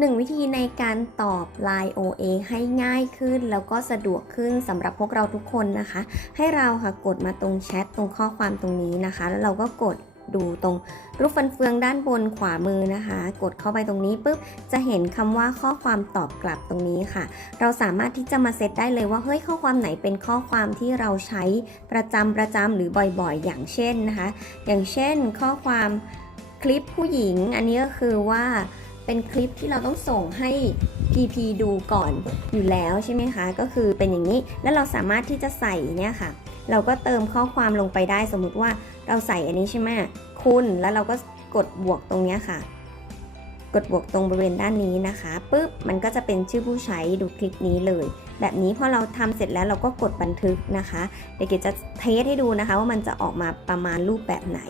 หนึ่งวิธีในการตอบ Line OA ให้ง่ายขึ้น แล้วก็สะดวกขึ้นสำหรับพวกเราทุกคนนะคะ ให้เราค่ะกดมาตรงแชทตรงข้อความตรงนี้นะคะ แล้วเราก็กดดูตรงรูปฟันเฟืองด้านบนขวามือนะคะ กดเข้าไปตรงนี้ปุ๊บจะเห็นคำว่าข้อความตอบกลับตรงนี้ค่ะ เราสามารถที่จะมาเซตได้เลยว่าเฮ้ยข้อความไหนเป็นข้อความที่เราใช้ประจำประจำหรือบ่อยๆ อย่างเช่นนะคะ อย่างเช่นข้อความคลิปผู้หญิง อันนี้ก็คือว่า เป็นคลิปที่เราต้องส่งให้ PP ดูก่อนอยู่แล้วใช่ไหมคะ ก็คือเป็นอย่างนี้ แล้วเราสามารถที่จะใส่เนี่ยค่ะ เราก็เติมข้อความลงไปได้สมมุติว่าเราใส่อันนี้ใช่ไหมคุณแล้วเราก็กดบวกตรงเนี้ยค่ะ กดบวกตรงบริเวณด้านนี้นะคะปุ๊บมันก็จะเป็นชื่อผู้ใช้ดูคลิปนี้เลย แบบนี้พอเราทำเสร็จแล้วเราก็กดบันทึกนะคะ เดี๋ยวเกดจะเทสให้ดูนะคะ ว่ามันจะออกมาประมาณรูปแบบไหน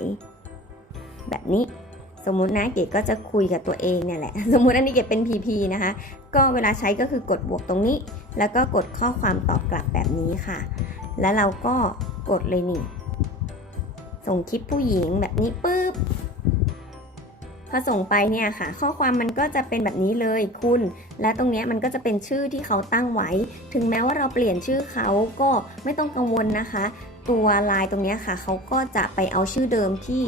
แบบนี้ สมมุตินะเกดก็จะคุยกับตัวเองเนี่ยแหละ สมมุติอันนี้เกดเป็น PP นะคะ ก็เวลาใช้ก็คือกดบวกตรงนี้ แล้วก็กดข้อความตอบกลับแบบนี้ค่ะ แล้วเราก็กดเลยนี่ ส่งคลิปผู้หญิงแบบนี้ปุ๊บพอส่งไปเนี่ยค่ะ ข้อความมันก็จะเป็นแบบนี้เลยคุณ และตรงเนี้ยมันก็จะเป็นชื่อที่เขาตั้งไว้ ถึงแม้ว่าเราเปลี่ยนชื่อเขาก็ไม่ต้องกังวลนะคะ ตัวไลน์ตรงเนี้ยค่ะ เขาก็จะไปเอาชื่อเดิมที่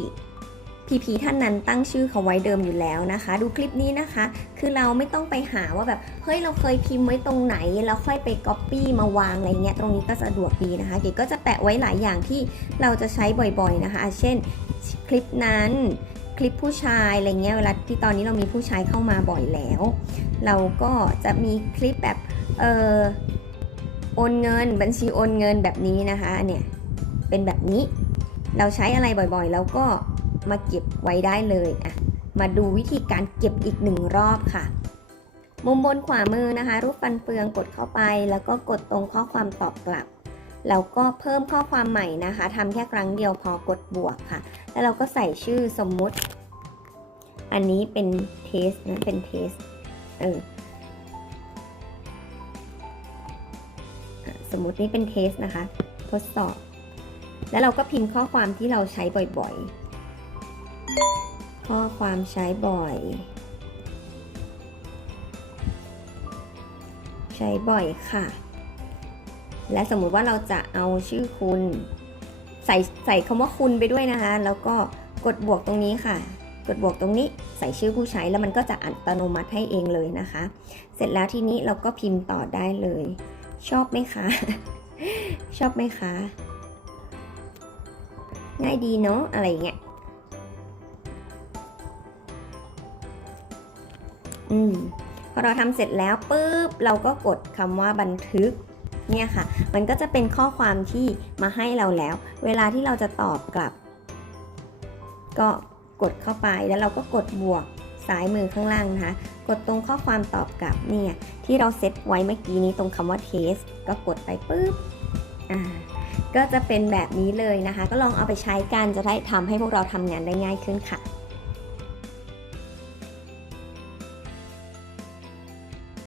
พีพีท่านนั้นตั้งชื่อเขาไว้เดิมอยู่แล้วนะคะ ดูคลิปนี้นะคะ คือเราไม่ต้องไปหาว่าแบบเฮ้ยเราเคยพิมพ์ไว้ตรงไหนแล้วค่อยไปก๊อปปี้มาวางอะไรเงี้ยตรงนี้ก็สะดวกดีนะคะเก๋ก็จะแปะไว้หลายอย่างที่เราจะใช้บ่อยๆนะคะอะเช่น คลิปนั้นคลิปผู้ชายอะไรเงี้ยเวลาที่ตอนนี้เรามีผู้ชายเข้ามาบ่อยแล้ว เราก็จะมีคลิปแบบเออโอนเงินบัญชีโอนเงินแบบนี้นะคะเนี่ยเป็นแบบนี้เราใช้อะไรบ่อยๆ แล้วก็ มาเก็บไว้ได้เลยอะมาดูวิธีการเก็บอีกหนึ่งรอบค่ะ มุมบนขวามือนะคะ รูปฟันเฟืองกดเข้าไป แล้วก็กดตรงข้อความตอบกลับแล้วก็เพิ่มข้อความใหม่นะคะทำแค่ครั้งเดียวพอกดบวกค่ะ แล้วเราก็ใส่ชื่อสมมุติ อันนี้เป็นเทสนะเป็นเทสเออสมมตินี่เป็นเทสนะคะ ทดสอบ แล้วเราก็พิมพ์ข้อความที่เราใช้บ่อยๆ ข้อความใช้บ่อย ใช้บ่อยค่ะ และสมมุติว่าเราจะเอาชื่อคุณ ใส่ใส่คำว่าคุณไปด้วยนะคะ แล้วก็กดบวกตรงนี้ค่ะ กดบวกตรงนี้ใส่ชื่อผู้ใช้แล้วมันก็จะอัตโนมัติให้เองเลยนะคะ เสร็จแล้วทีนี้เราก็พิมพ์ต่อได้เลย ชอบไหมคะ ชอบไหมคะ ง่ายดีเนาะอะไรอย่างเงี้ย อืมพอเราทำเสร็จแล้วปุ๊บเราก็กดคำว่าบันทึกเนี่ยค่ะ มันก็จะเป็นข้อความที่มาให้เราแล้ว เวลาที่เราจะตอบกลับ ก็กดเข้าไปแล้วเราก็กดบวกซ้ายมือข้างล่างนะคะ กดตรงข้อความตอบกลับเนี่ยที่เราเซตไว้เมื่อกี้นี้ตรงคำว่า test ก็กดไปปุ๊บอ่าก็จะเป็นแบบนี้เลยนะคะ ก็ลองเอาไปใช้กันจะได้ทำให้พวกเราทำงานได้ง่ายขึ้นค่ะ